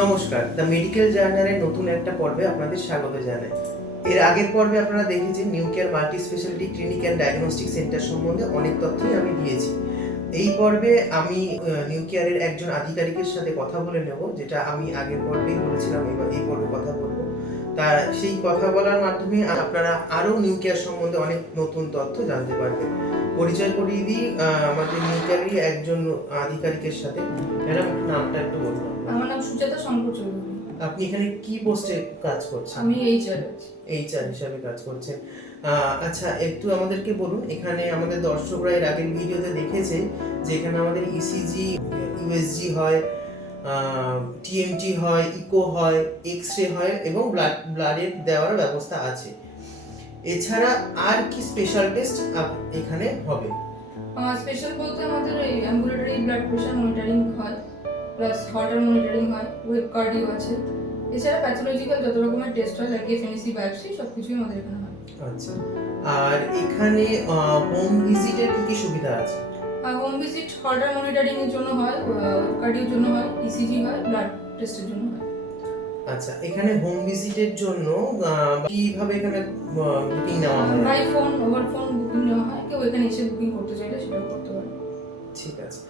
নমস্কার, the medical জার্নালের নতুন একটা পর্বে আপনাদের স্বাগত জানাই। এর আগের পর্বে আপনারা দেখেছেন new care multi speciality clinic and diagnostic centre সম্বন্ধে অনেক তথ্যই আমি দিয়েছি। এই পর্বে আমি নিউ কেয়ারের একজন আধিকারিকের সাথে কথা বলে নেব, যেটা আমি আগের পর্বেই বলেছিলাম, এবার এই পর্বে কথা বলবো। তা সেই কথা বলার মাধ্যমে আপনারা আরও নিউ কেয়ার সম্বন্ধে অনেক নতুন তথ্য জানতে পারবেন। পরিচয় করিয়ে দিই আমাদের নিউ কেয়ারেরই একজন আধিকারিকের সাথে। ম্যাডাম, নামটা একটু বলুন। আমার নাম সুজাতা শঙ্কর চৌধুরী। আপনি এখানে কি পোস্টে কাজ করছেন? আমি এইচআর হিসাবে কাজ করছেন। আচ্ছা, একটু আমাদেরকে বলুন, এখানে আমাদের দর্শকরা এর আগের ভিডিওতে দেখেছে যে এখানে আমাদের ইসিজি, ইউএসজি হয়, টিএমটি হয়, ইকো হয়, এক্স-রে হয় এবং ব্লাডের দেওয়ার ব্যবস্থা আছে। এছাড়া আর কি স্পেশাল টেস্ট এখানে হবে? স্পেশাল বলতে আমাদের এই অ্যাম্বুলেটরি ব্লাড প্রেশার মনিটরিং হয়, প্লাস হার্টের মনিটরিং হয়, ওয়েব কার্ডিও আছে। এছাড়া প্যাথোলজিক্যাল যত রকমের টেস্ট হয়, লাইক এফএনসি, বায়োপসি, সব কিছুই আমাদের এখানে হয়। আচ্ছা, আর এখানে হোম ভিজিটের কি কি সুবিধা আছে? হোম ভিজিট হার্টের মনিটরিং এর জন্য হয়, ওয়েব কার্ডিওর জন্য হয়, ইসিজি হয়, ব্লাড টেস্টের জন্য হয়। আচ্ছা, এখানে হোম ভিজিটের জন্য কিভাবে এখানে বুকিং নেওয়া হয়? By phone, over phone booking নেওয়া হয়। কেউ এখানে এসে বুকিং করতে চাইলে সেটাও করতে পারে। ঠিক আছে।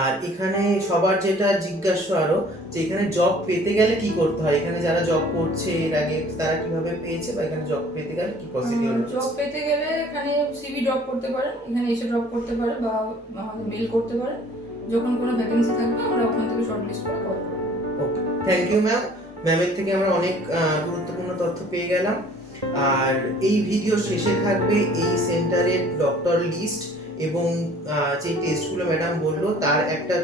আর এখানে সবার যেটা জিজ্ঞাসা আরো, যে এখানে জব পেতে গেলে কি করতে হয়? এখানে যারা জব করছে এর আগে তারা কিভাবে পেয়েছে, বা এখানে জব পেতে গেলে কি প্রসিডিউর? জব পেতে গেলে এখানে সিভি ড্রপ করতে পারেন, এখানে এসে ড্রপ করতে পারে বা আমাদের মেল করতে পারে। যখন কোনো ভ্যাকেন্সি থাকবে আমরা ওখান থেকে শর্টলিস্ট করে কল করব। ওকে, থ্যাংক ইউ ম্যাম। ম্যামের থেকে আমরা অনেক গুরুত্বপূর্ণ তথ্য পেয়ে গেলাম। আর এই ভিডিও শেষে থাকবে এই সেন্টারের ডক্টর লিস্ট এবং যে টেস্টগুলো ম্যাডাম বললো তার একটা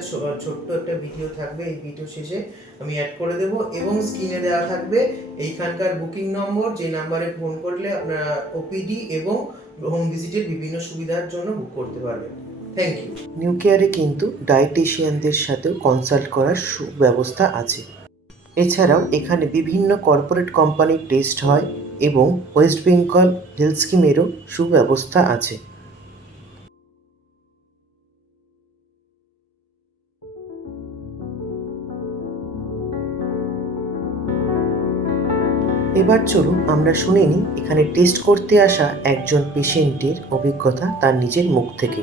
ছোট্ট একটা ভিডিও থাকবে। এই ভিডিও শেষে আমি অ্যাড করে দেবো, এবং স্ক্রিনে দেওয়া থাকবে এইখানকার বুকিং নম্বর, যে নাম্বারে ফোন করলে আপনারা ওপিডি এবং হোম ভিজিটের বিভিন্ন সুবিধার জন্য বুক করতে পারবেন। Thank you. নিউ কেয়ারে কিন্তু ডায়েটিশিয়ানদের সাথেও কনসাল্ট করার সুব্যবস্থা আছে। এছাড়াও এখানে বিভিন্ন কর্পোরেট কোম্পানির টেস্ট হয় এবং ওয়েস্ট বেঙ্গল হেলথ স্কিমেরও সুব্যবস্থা আছে। এবার চলুন আমরা শুনে নিই এখানে টেস্ট করতে আসা একজন পেশেন্টের অভিজ্ঞতা তার নিজের মুখ থেকে।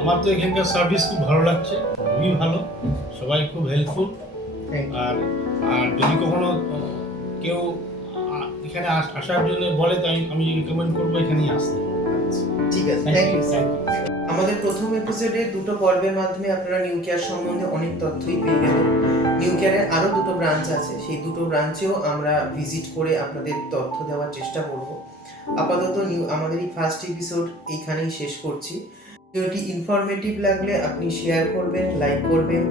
আমার তো এখানকার সার্ভিস খুব ভালো লাগছে, খুবই ভালো, সবাই খুব হেল্পফুল। আর আর যদি কখনো কেউ এখানে আসার জন্য বলে, তাই আমি রিকমেন্ড করবো এখানেই আসতে। ঠিক আছে, থ্যাংক ইউ। আমাদের প্রথম এপিসোডে দুটো পর্বের মাধ্যমে আপনারা নিউ কেয়ার সম্বন্ধে অনেক তথ্যই পেয়ে গেলেন। নিউ কেয়ারের আরও দুটো ব্রাঞ্চ আছে, সেই দুটো ব্রাঞ্চেও আমরা ভিজিট করে আপনাদের তথ্য দেওয়ার চেষ্টা করব। আপাতত আমাদের এই ফার্স্ট এপিসোড এইখানেই শেষ করছি। ভিডিওটি ইনফরমেটিভ লাগলে আপনি শেয়ার করবেন, লাইক করবেন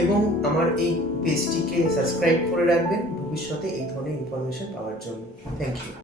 এবং আমার এই পেজটিকে সাবস্ক্রাইব করে রাখবেন ভবিষ্যতে এই ধরনের ইনফরমেশন পাওয়ার জন্য। Thank you.